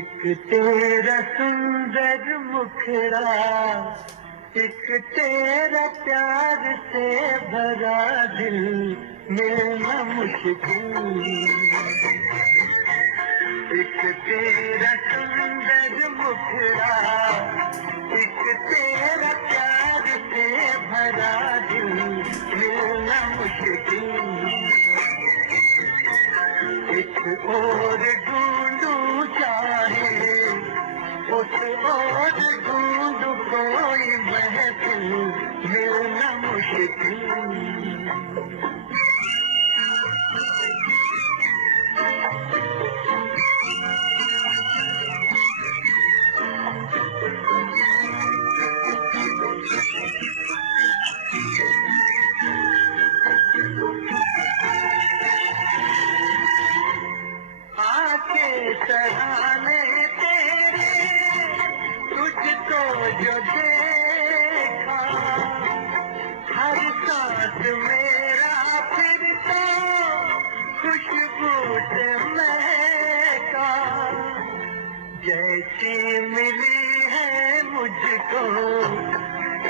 एक तेरा सुंदर मुखड़ा, एक तेरा प्यार से भरा दिल मिलना मुश्किल। एक तेरा सुंदर मुखड़ा, एक तेरा प्यार से भरा दिल मिलना मुश्किल। एक और ढूंढूं चाहे उस और ढूंढूं कोई महफिल मिलना मुश्किल। सराहने तेरे तुझको जो देखा, हर सांस मेरा फिर तो खुशबू से महका। जैसी मिली है मुझको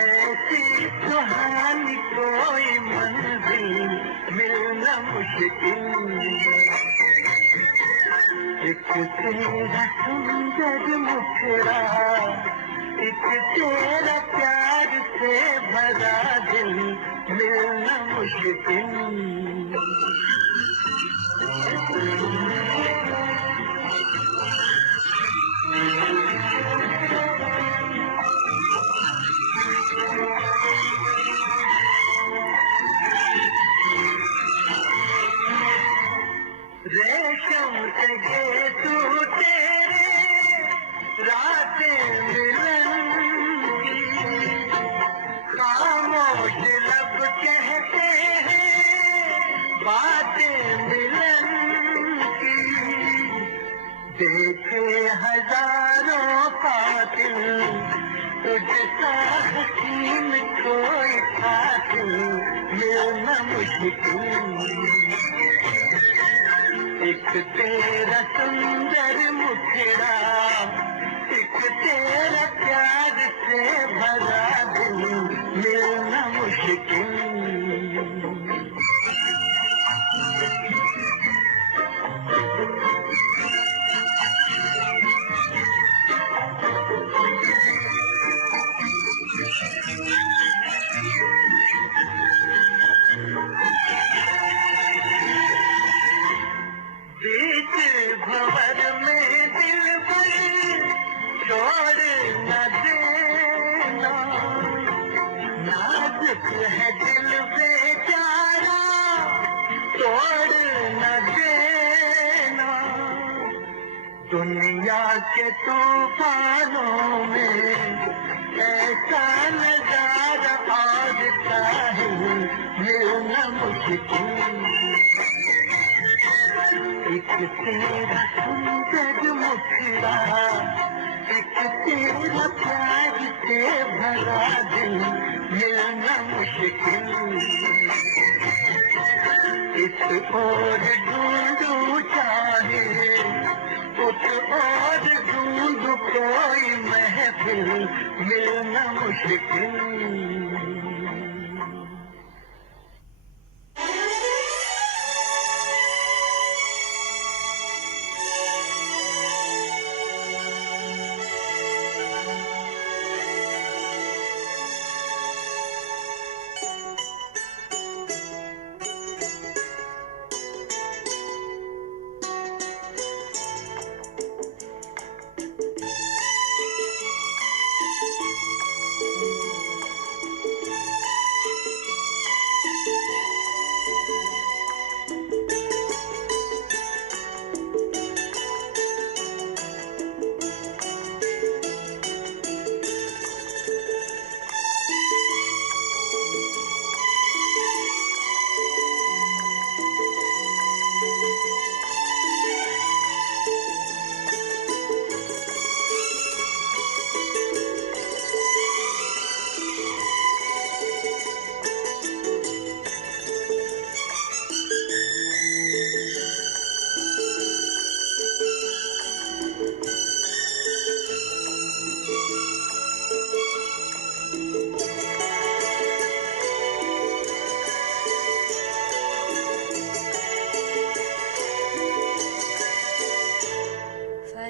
ऐसी सुहानी कोई मंजिल मिलना मुश्किल। एक तेरा सुंदर मुखड़ा, एक तेरा प्यार से भरा दिल मिलना मुश्किल। रेशम से तू तेरे रातें मिलन की, खामोश लब कहते हैं बातें मिलन की। देखे हजारों कातिल तुझसा हसीन कोई कातिल मिलना मुश्किल। एक तेरा सुंदर मुखड़ा, एक तेरा प्यार से भरा दिल मिलना मुश्किल। बीच भंवर में दिल पर छोड़ न देना, नाजुक है दिल बेचारा तोड़ न देना। दुनिया के तूफानों में ऐसा नजारा और चाहे मिलना मुश्किल। एक तेरा सुंदर मुखड़ा, एक तेरा प्यार से भरा दिल मिलना मुश्किल। इस और ढूंढूं चाहे उस और ढूंढूं कोई महफिल मिलना मुश्किल।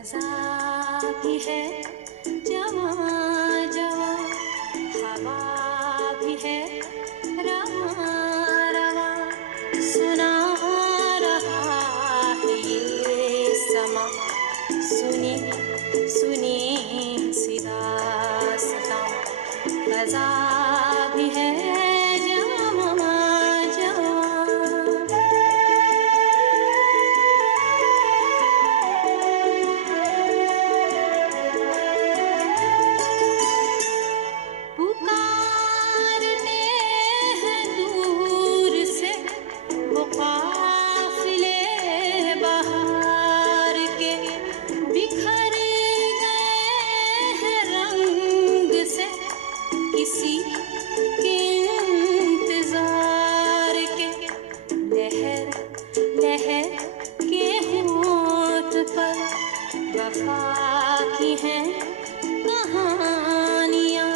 फजा भी है जवां जवां, हवा भी है रवां रवां, सुना रहा है ये समा, सुनी सुनी सी दास्तां, फजा भी है जवां जवां। पुकारते हैं दूर से वो काफिले बहार के, बिखर गए हैं रंग से किसी के इंतजार के। लहर लहर के होंठ पर वफा की हैं कहानियाँ,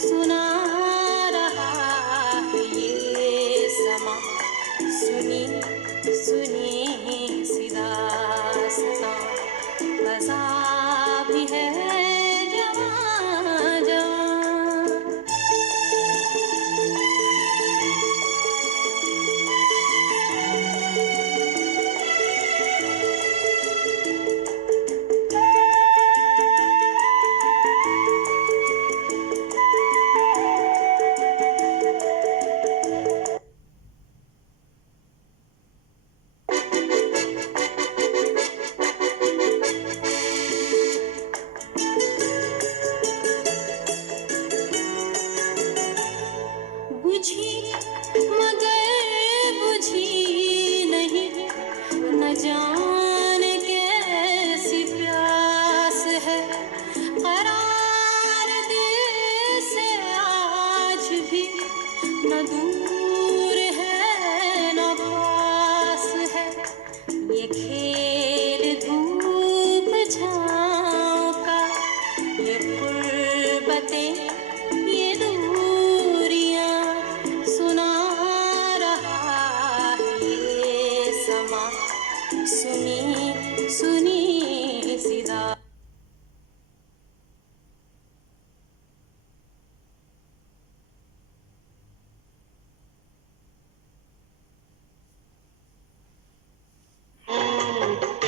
सुना रहा है ये समा, सुनी सुनी सी दास्तां, फजा भी है जवां जवां। बुझी मगर बुझी नहीं, न जाने कैसी प्यास है, करार दिल से आज भी न दूर है न पास है। ये खेल धूप छाँव का, ये गुर्बतें ये दूरियां, सुना रहा है ये समा, सुनी सुनी सी दास्तां।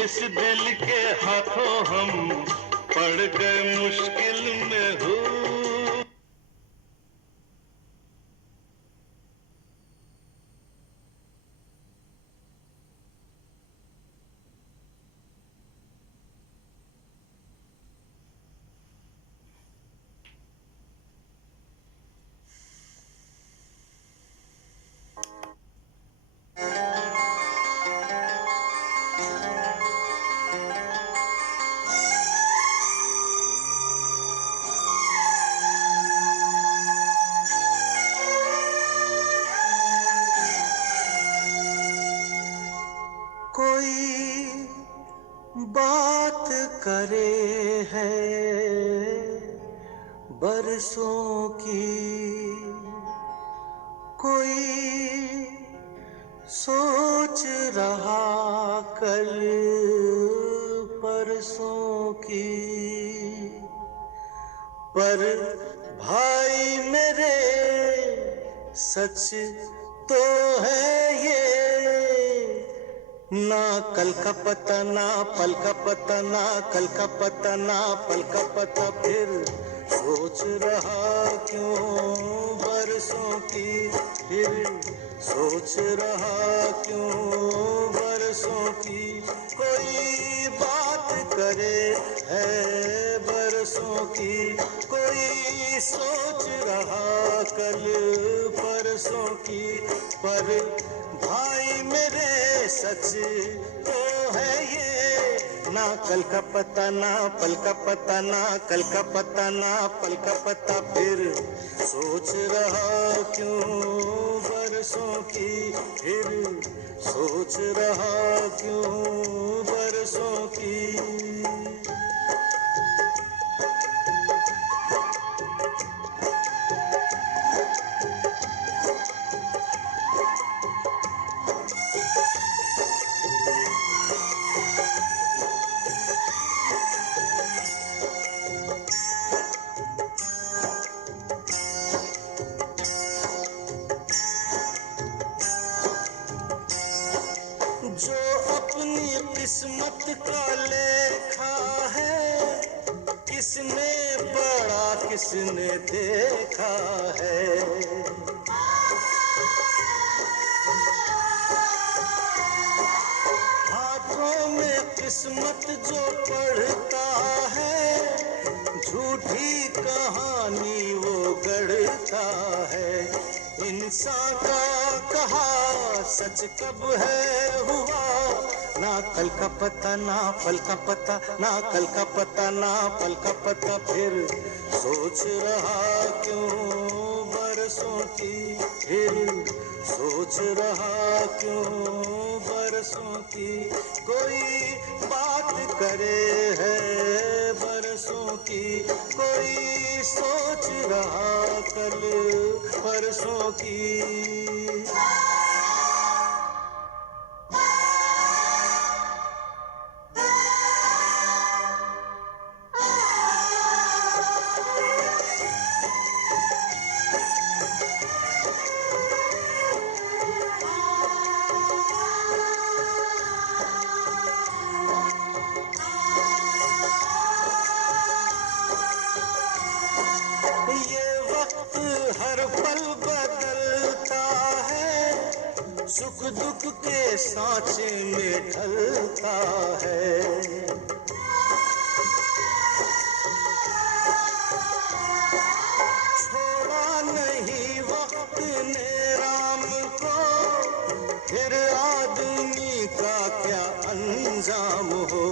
इस दिल के हाथों हम पड़ गए मुश्किल में हो। कोई बात करे है बरसों की, कोई सोच रहा कल परसों की, पर भाई मेरे सच तो है ये, ना कल का पता ना पल का पता, ना कल का पता ना पल का पता, फिर सोच रहा क्यों बरसों की, फिर सोच रहा क्यों बरसों की। कोई बात करे है बरसों की, कोई सोच रहा कल परसों की, पर भाई मेरे सच तो है ये, ना कल का पता ना पल का पता, ना कल का पता ना पल का पता, फिर सोच रहा क्यों बरसों की, फिर सोच रहा क्यों बरसों की। किसने देखा है। हाथों में किस्मत जो पढ़ता है, झूठी कहानी वो गढ़ता है। इंसान का कहा सच कब है हुआ, ना कल का पता ना पल का पता, ना कल का पता ना पल का पता। फिर सोच रहा क्यों बरसों की, फिर सोच रहा क्यों बरसों की। कोई बात करे है बरसों की, कोई सोच रहा कल परसों की। सुख दुख के सांचे में ढलता है। छोड़ा नहीं वक्त ने राम को, फिर आदमी का क्या अंजाम हो।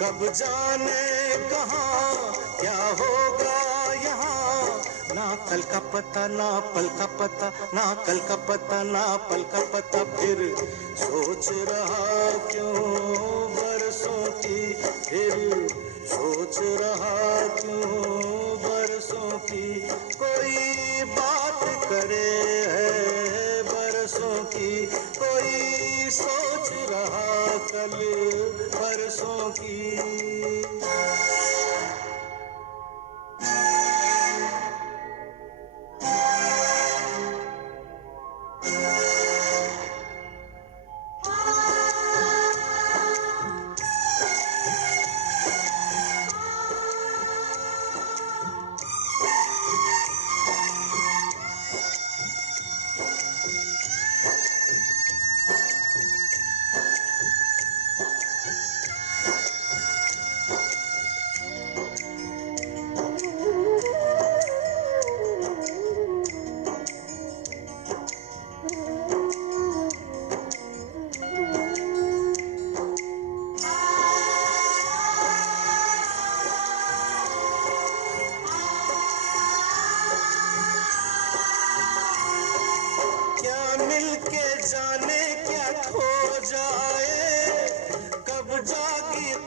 कब जाने कहाँ क्या होगा यहाँ, ना कल का पता ना पल का पता, ना कल का पता ना पल का पता। फिर सोच रहा क्यों बरसों की, फिर सोच रहा क्यों बरसों की। कोई बात करे है बरसों की, कोई सोच रहा कल परसों की।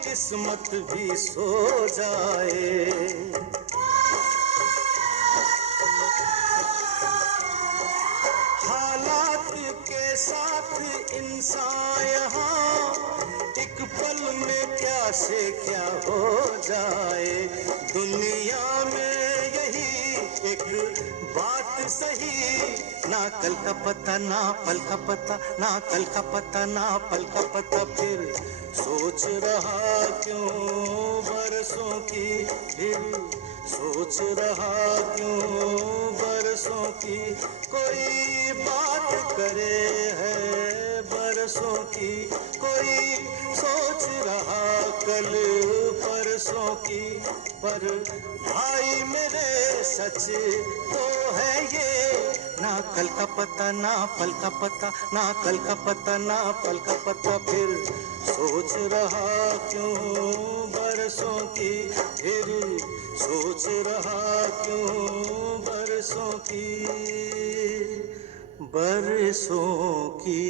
किस्मत भी सो जाए। हालात के साथ इंसान यहाँ एक पल में क्या से क्या हो जाए। दुनिया में यही एक बात सही, ना कल का पता ना पल का पता, ना कल का पता ना पल का पता। फिर सोच रहा क्यों बरसों की, फिर सोच रहा क्यों बरसों की। कोई बात करे है बरसों की, कोई सोच रहा कल परसों की। पर भाई मेरे सच तो है ये, ना कल का पता ना पल का पता, ना कल का पता ना पल का पता। फिर सोच रहा क्यों बरसों की, फिर सोच रहा क्यों बरसों की, बरसों की।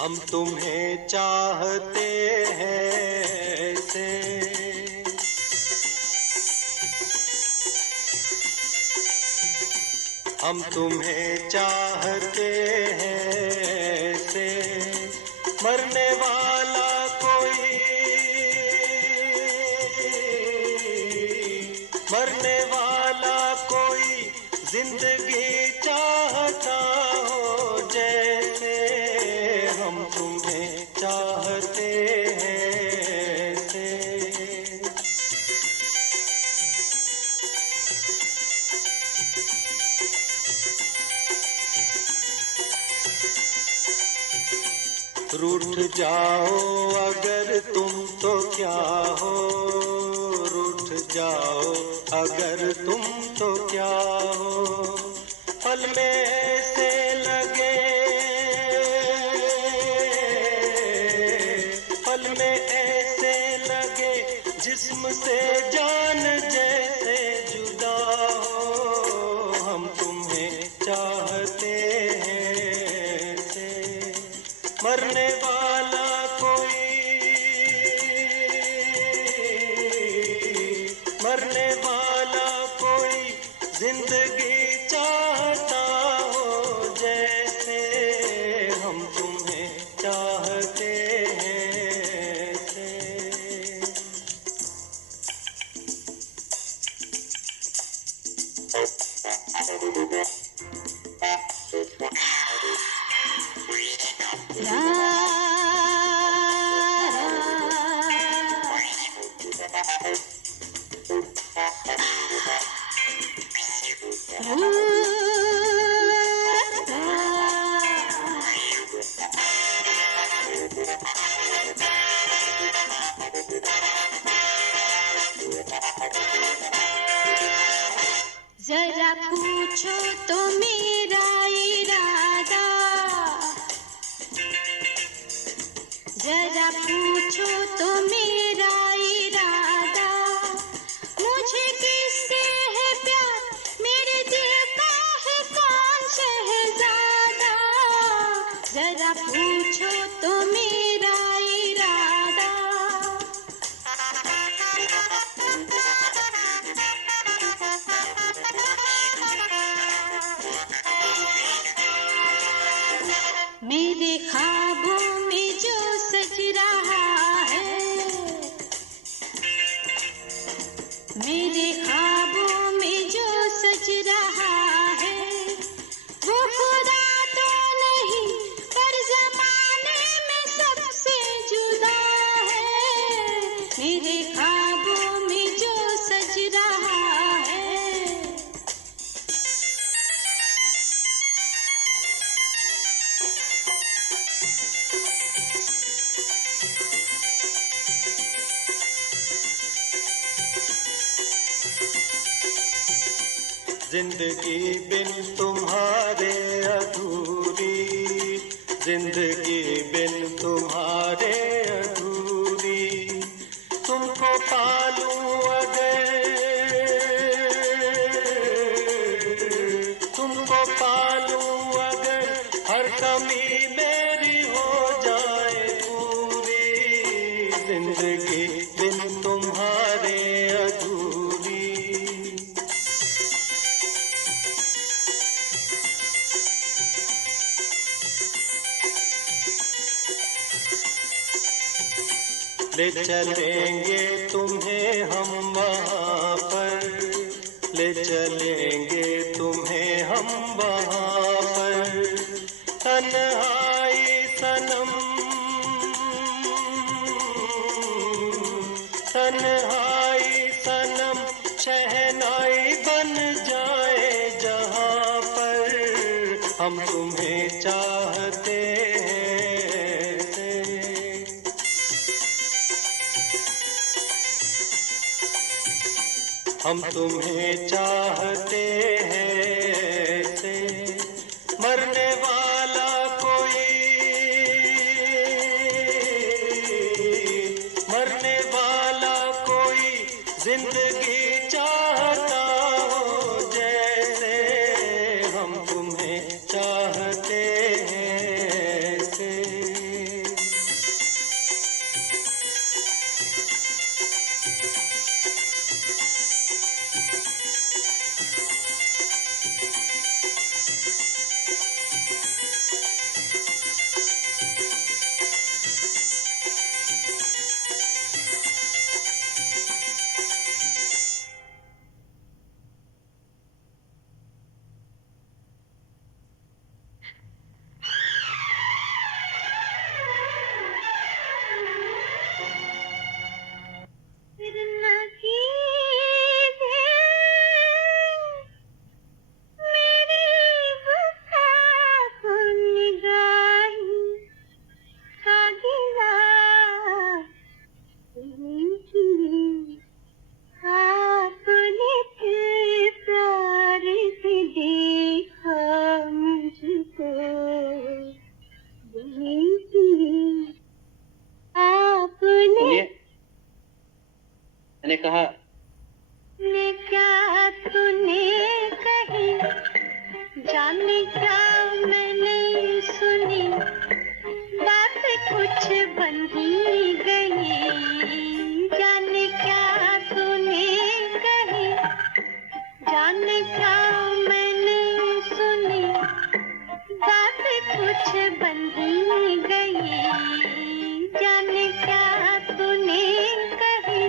हम तुम्हें चाहते हैं ऐसे। हम तुम्हें चाहते हैं ऐसे, मरने वाला कोई, मरने वाला कोई जिंदगी चाहता हो जैसे। हम तुम्हें चाहते हैं ऐसे। रूठ जाओ अगर तुम तो क्या हो, रूठ जाओ अगर तुम तो क्या हो। पल में ऐसे लगे, पल में ऐसे लगे जिस्म से जान जैसे जुदा हो। हम तुम्हें चाहते हैं ऐसे, मरने वाला कोई, मरने वाला कोई जिंदगी चाहता हो जैसे। हम तुम्हें चाहते हैं ऐसे। जरा पूछो तो मेरा इरादा, जरा पूछो तो मेरा इरादा। मुझे किससे है प्यार, मेरे दिल का है कौन शहजादा। जरा पूछो तो मेरा इरादा। मेरे ख्वाबों में जो सज रहा है, मेरे ख्वाबों में जो सज रहा है, वो खुदा तो नहीं पर ज़माने में सबसे जुदा है। मेरे ख्वाबों में जो सज रहा है। जिंदगी बिन तुम्हारे अधूरी, जिंदगी बिन तुम्हारे अधूरी। तुमको पालूं अगर, तुमको पालूं अगर हर कमी मेरी हो जाए पूरी। जिंदगी बिन तुम्हारे अधूरी। ले चलेंगे तुम्हें हम वहाँ पर, ले चलेंगे तुम्हें हम वहाँ पर। तन्हाई सनम, तन्हाई सनम शहनाई बन जाए जहाँ पर। हम तुम्हें चाहते हैं ऐसे। हम तुम्हें चाहते हैं ऐसे, मरने वाला कोई, मरने वाला कोई जिंदगी चाहता हो जैसे। हम तुम्हें चाहते हैं ऐसे। क्या मैंने सुनी, बात कुछ बन ही गई। जाने क्या तूने कही, जाने क्या मैंने सुनी, बात कुछ बन ही गई। जाने क्या तूने कही।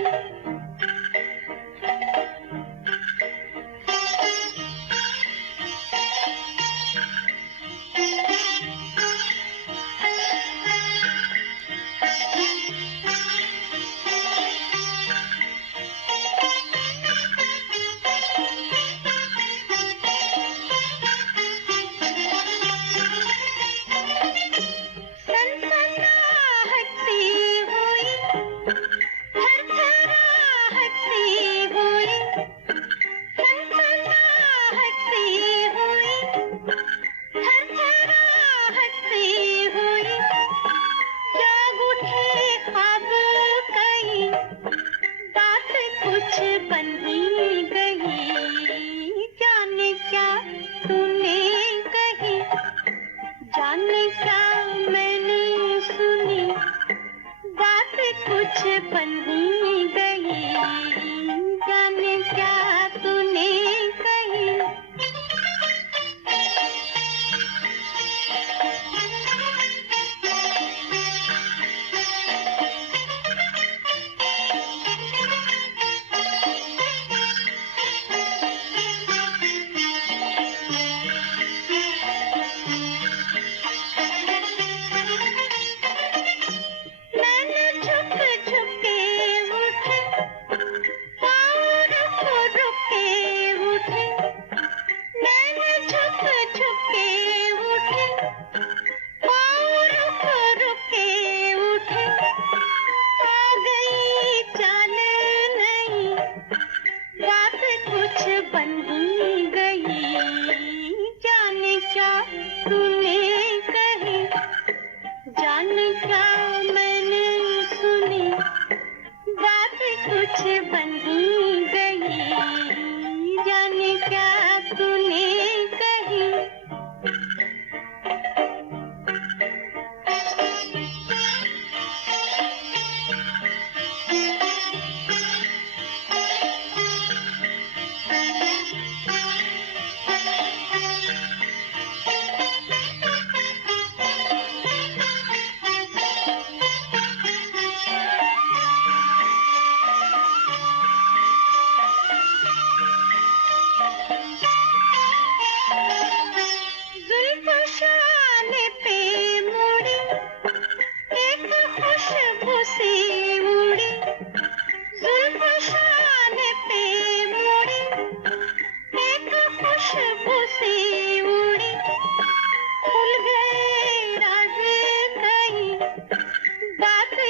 जाने क्या मैंने सुनी, बात कुछ बन ही गई। जाने क्या तूने कही। जाने क्या मैंने सुनी, बात कुछ बन ही गई। जाने क्या तूने कही।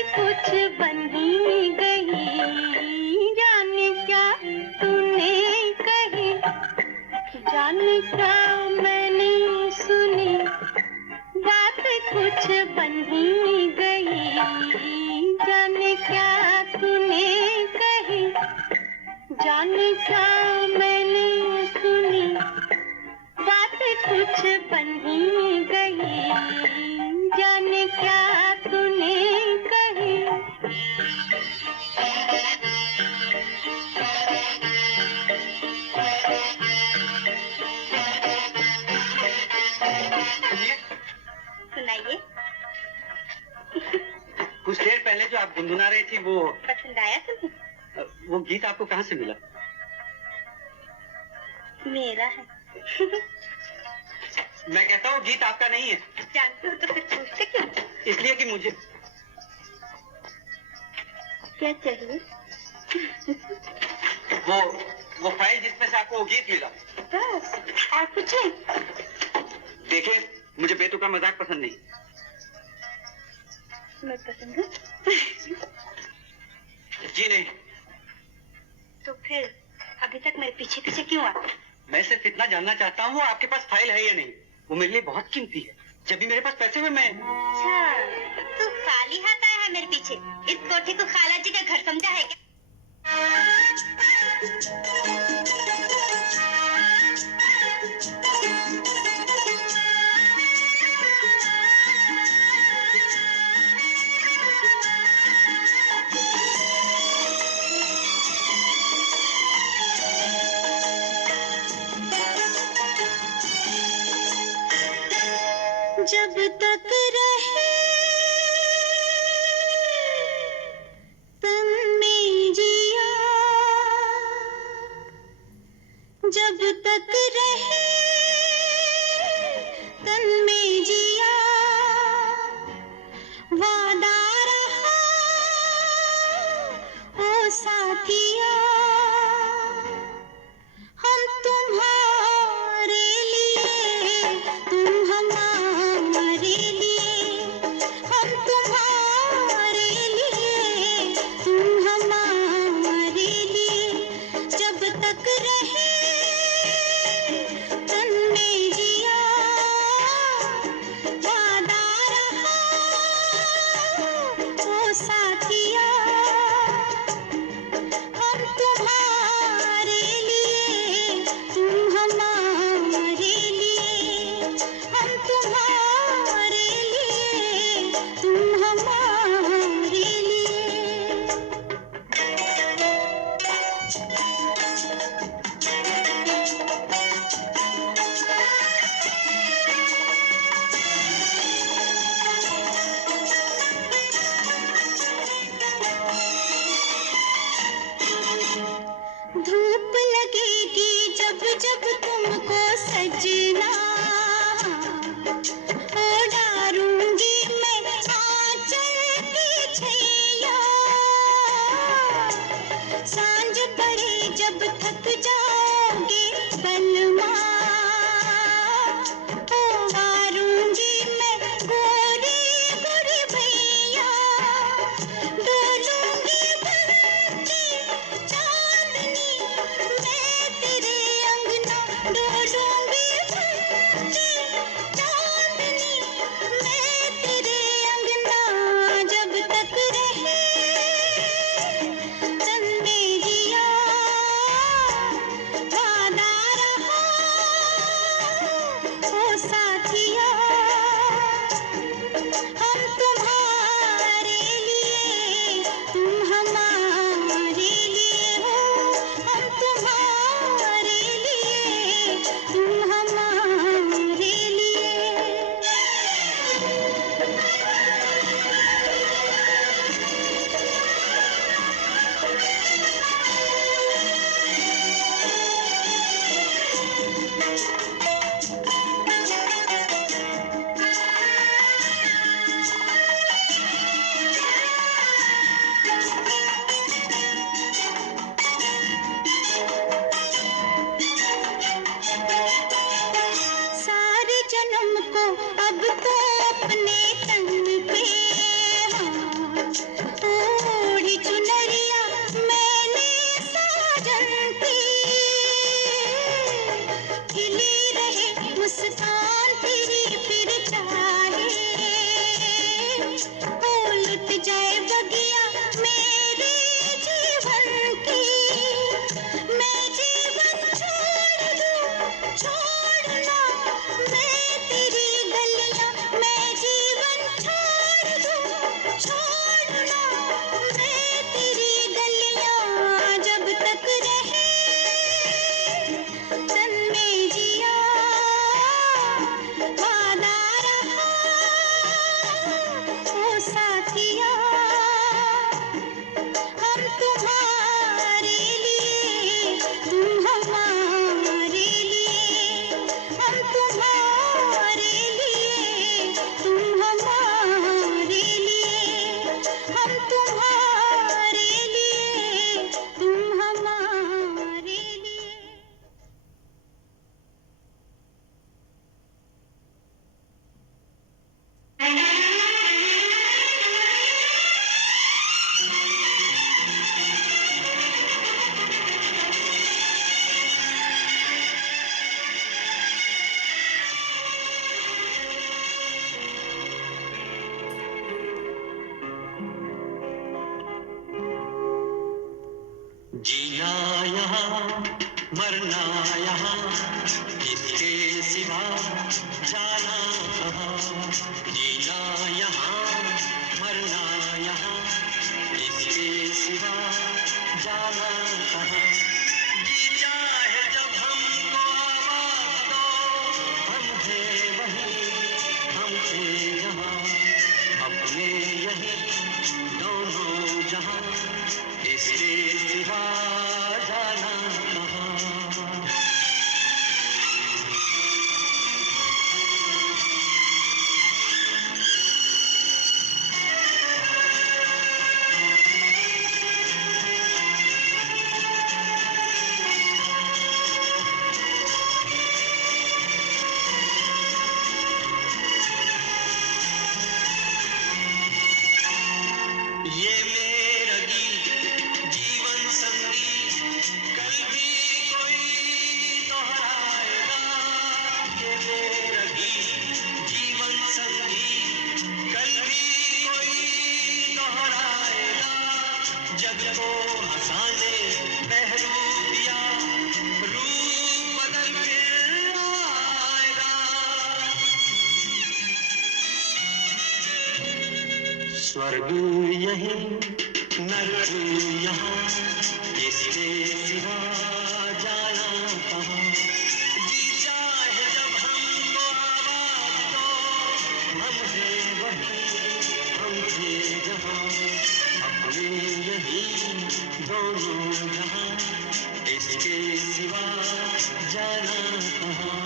कुछ बन ही गई। जाने क्या तूने कही, जाने क्या मैंने सुनी, बात कुछ बन ही गई। जाने क्या तूने कही, जाने क्या मैंने सुनी, बात कुछ बन ही गई। जाने क्या तूने कही। सुनाइए। कुछ देर पहले जो आप गुनगुना रही थी वो पसंद आया तुम्हें? वो गीत आपको कहाँ से मिला? मेरा है। मैं कहता हूँ गीत आपका नहीं है। जानते हो तो फिर पूछते क्यों? इसलिए कि मुझे क्या चाहिए? वो फाइल जिसमें से आपको वो गीत मिला। बस और कुछ नहीं। देखिए, मुझे बेतुका मजाक पसंद नहीं। मैं पसंद हूँ? जी नहीं। तो फिर अभी तक मेरे पीछे पीछे क्यों आते? मैं सिर्फ इतना जानना चाहता हूँ आपके पास फाइल है या नहीं। वो मेरे लिए बहुत कीमती है। जब भी मेरे पास पैसे हुए मैं। अच्छा, तू खाली हाथ आया है मेरे पीछे। इस कोठी को खाला जी का घर समझा है क्या? जब तक रहे तन में जिया, जब तक रहे तन में जिया, वादा रहा ओ साथिया, हम तुम्हारे लिए, तुम हमारे लिए, हम तुम्हारे लिए, तुम हमारे लिए, जब तक रहे तन में जिया, वादा रहा ओ साथिया, हम तुम्हारे लिए, तुम हमारे लिए, हम तुम्हारे लिए, तुम हमारे लिए। धूप लगेगी जब जब तुमको सजना, डारूंगी मैं आंचल की छैया, सांझ पड़े जब थक जाओगे बलमा, वारूंगी मैं गोरी गोरी भैया, डोलूंगी बनके चांदनी मैं तेरे अंगना, डोलूंगी बनके चांदनी मैं तेरे अंगना, जब तक रहे तन में जिया, वादा रहा ओ साथिया, हम तुम्हारे लिए, तुम हमारे लिए हो, हम तुम्हारे लिए, तुम हमारे लिए। सारे जन्म को अब तो अपने तन पे, हाँ, ओढ़ी चुनरिया मैंने साजन की, खिली रहे मुस्कान तेरी फिर चाहे, ओ लुट जाए बगिया मेरे जीवन की, मैं जीवन छोड़ दूं, छोड़ना मैं तेरी गलियां, मैं जीवन छोड़ दूं, छोड़ना मैं तेरी गलियां, जब तक रहे तन में जिया, वादा रहा ओ साथिया, हम तुम्हारे लिए, तुम हमारे लिए, हम तुम्हारे लिए, तुम हमारे लिए, हम तुम्हारे लिए, तुम हमारे लिए। जीना यहाँ मरना यहाँ, इसके सिवा जाना कहाँ, जीना यहाँ मरना यहाँ, इसके सिवा जाना कहाँ, जी चाहे जब हमको आवाज़ दो, हम हैं वहीं, हमसे स्वर्ग यही नरक यहाँ, इसके सिवा जाना कहाँ। जी चाहे जब हमको आवाज दो, हम थे वही, हम थे जहाँ, अपने यही दोनों जहाँ, इसके सिवा जाना कहाँ।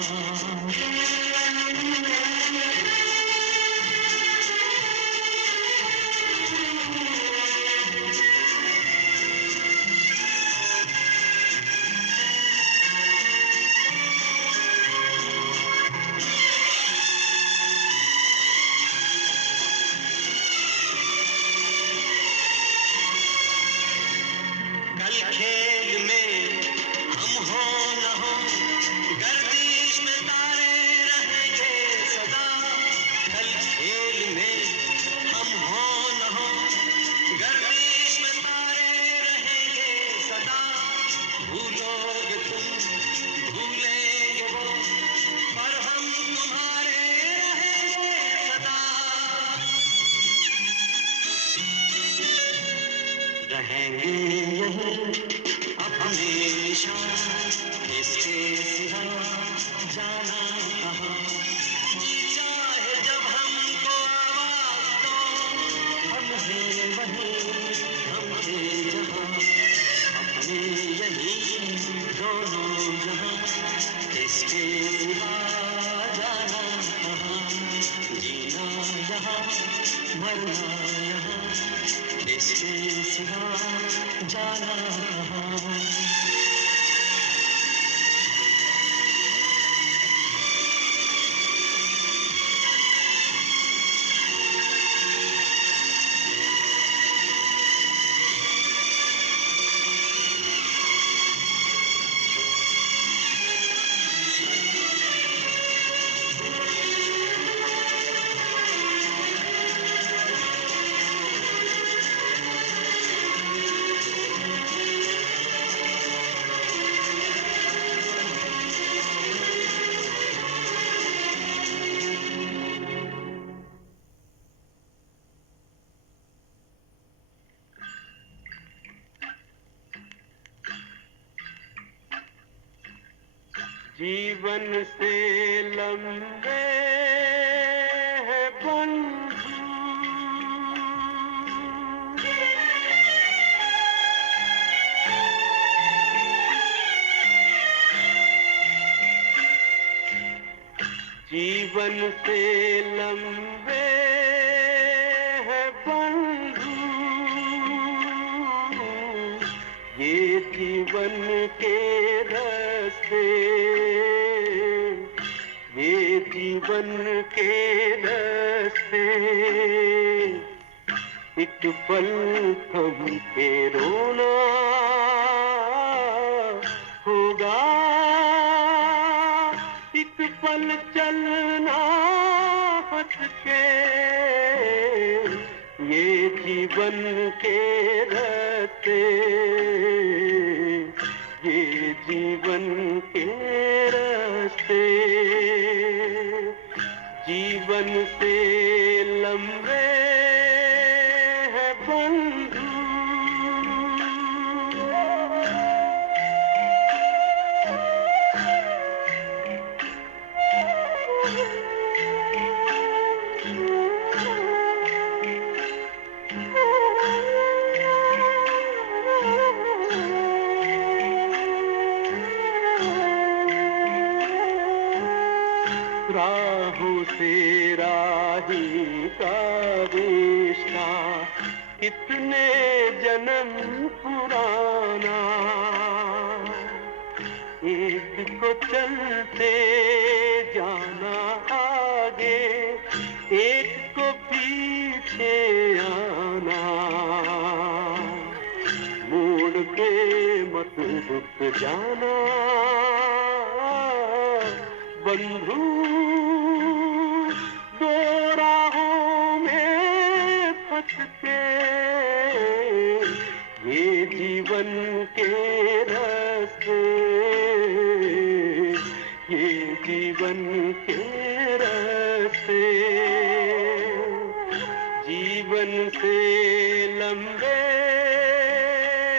कल खेल में हम हो न हो, गर्दिश में तारे रहेंगे सदा। कल खेल में हम हो न हो, गर्दिश में तारे रहेंगे सदा। भूलोगे तुम, भूलेंगे वो, पर हम तुम्हारे रहेंगे सदा। रहेंगे यही अपने निशान, इसके सिवा जाना कहाँ। जी चाहे जब हमको आवाज दो, हम हैं वही, हम थे जहाँ, अपने यही दोनों जहाँ, इसके सिवा जाना कहाँ। जीना यहाँ, मरना यहाँ, इसके सिवा जाना कहाँ। जीवन से लंबे हैं बंधु, जीवन से लंबे हैं बंधु, ये जीवन के रास्ते, ये जीवन के रास्ते। एक पल थम के रोना होगा, एक पल चलना हंस के, ये जीवन के रास्ते, ये जीवन के रास्ते। जीवन से लंबे हैं बंधु, राहों से राही का रिश्ता कितने जन्म पुराना, एक को चलते जाना आगे, एक को पीछे आना। मोड़ के मत रुक जाना बंधु, दो राहों में फंस के, ये जीवन के रास्ते, ये जीवन के रास्ते। जीवन जीवन से लंबे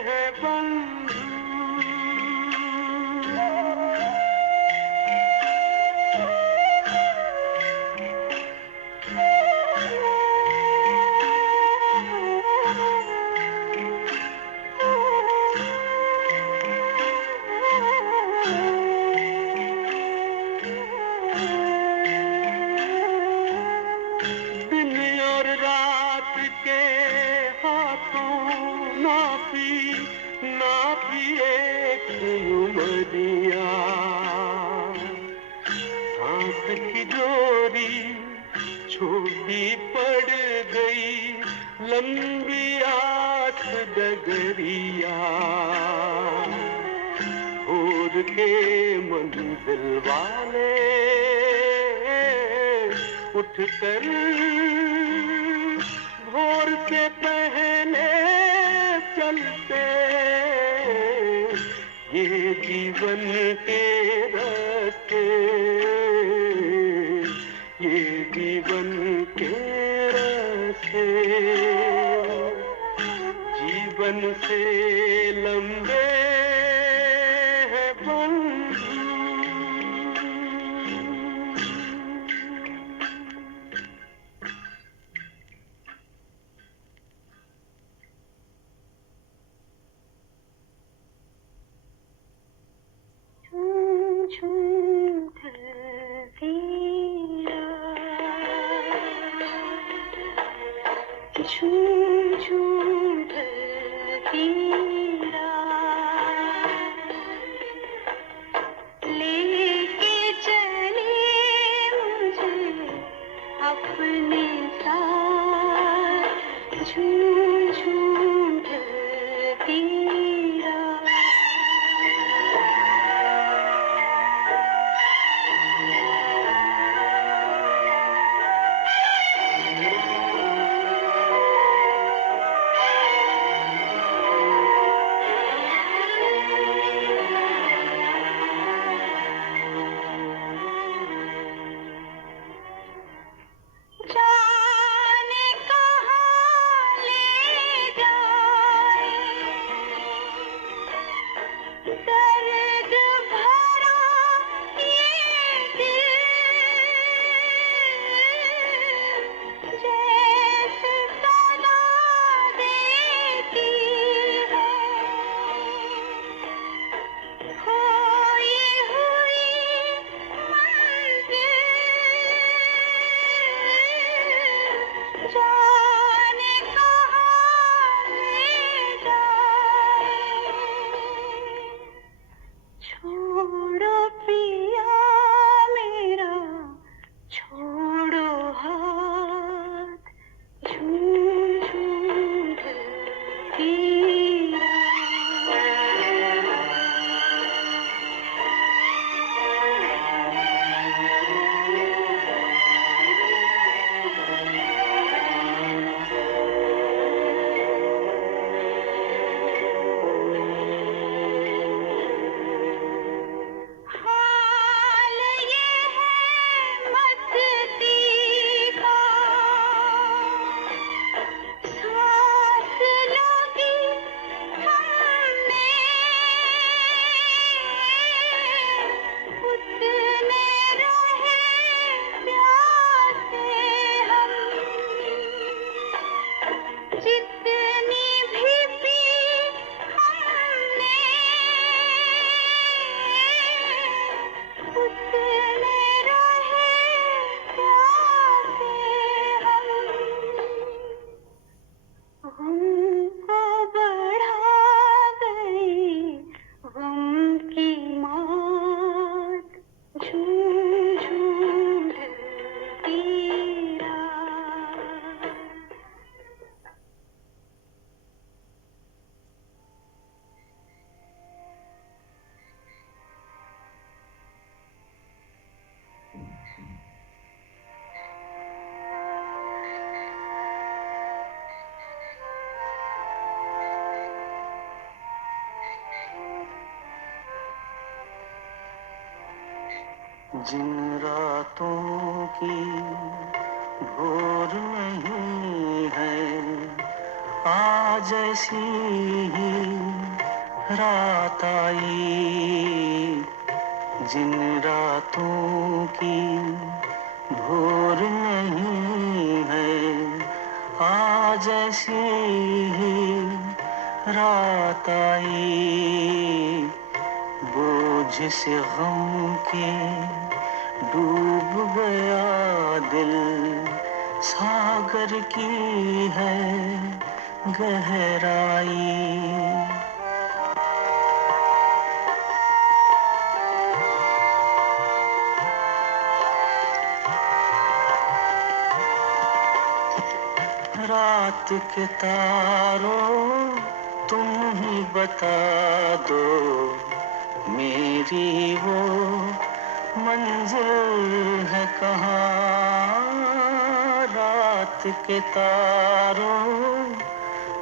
हैं बंधु, छोटी पड़ गई लंबी आस डगरिया, भोर के मंजिल वाले उठकर भोर से पहले चलते, ये जीवन के रास्ते, ये जीवन के रास्ते, जीवन से लंबे हैं बंधु। झूम झूम ढलती रात, लेके चले मुझे अपने साथ, झूम झूम ढलती रात। जिन रातों की भोर नहीं है, आज ऐसी ही रात आई, जिन रातों की भोर नहीं है, आज ऐसी ही रात आई, बोझ से गम के डूब गया दिल, सागर की है गहराई। रात के तारों तुम ही बता दो, मेरी वो मंजिल है कहाँ। रात के तारों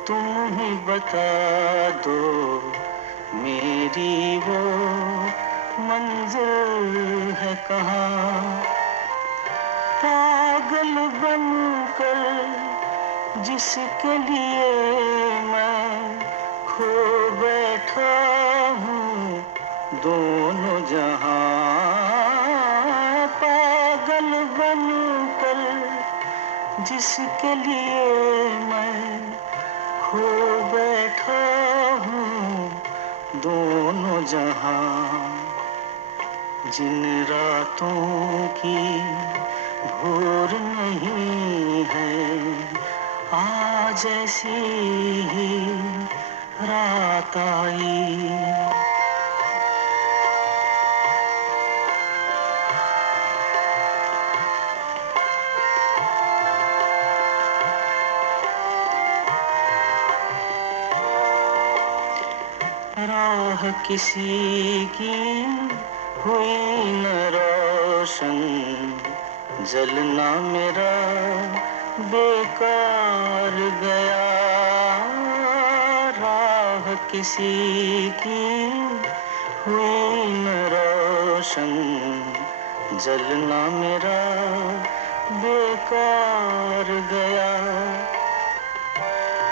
तुम ही बता दो, मेरी वो मंजिल है कहाँ। पागल बनकर जिसके लिए मैं खो बैठा हूँ दोनों जहां। पागल बनकर जिसके लिए मैं खो बैठा हूँ दोनों जहां। जिन रातों की भोर नहीं है, आज ऐसी ही रात आई। राह किसी की हुई न रोशन, जलना मेरा बेकार गया। राह किसी की हुई न रोशन, जलना मेरा बेकार गया।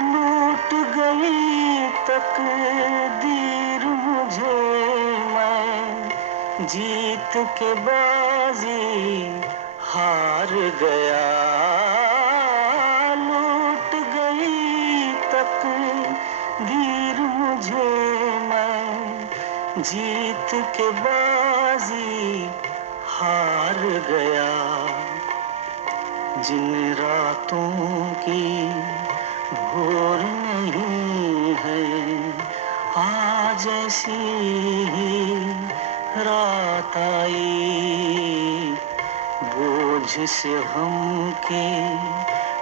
लूट गई तकदीर मुझे, मैं जीत के बाजी हार गया। लूट गई तकदीर मुझे, मैं जीत के बाजी हार गया। जिन रातों की भोर नहीं है, आज ऐसी ही रात आई। बोझ से हम के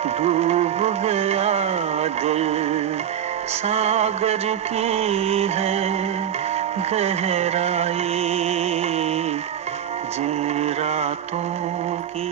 डूब गया दिल, सागर की है गहराई। जिन रातों की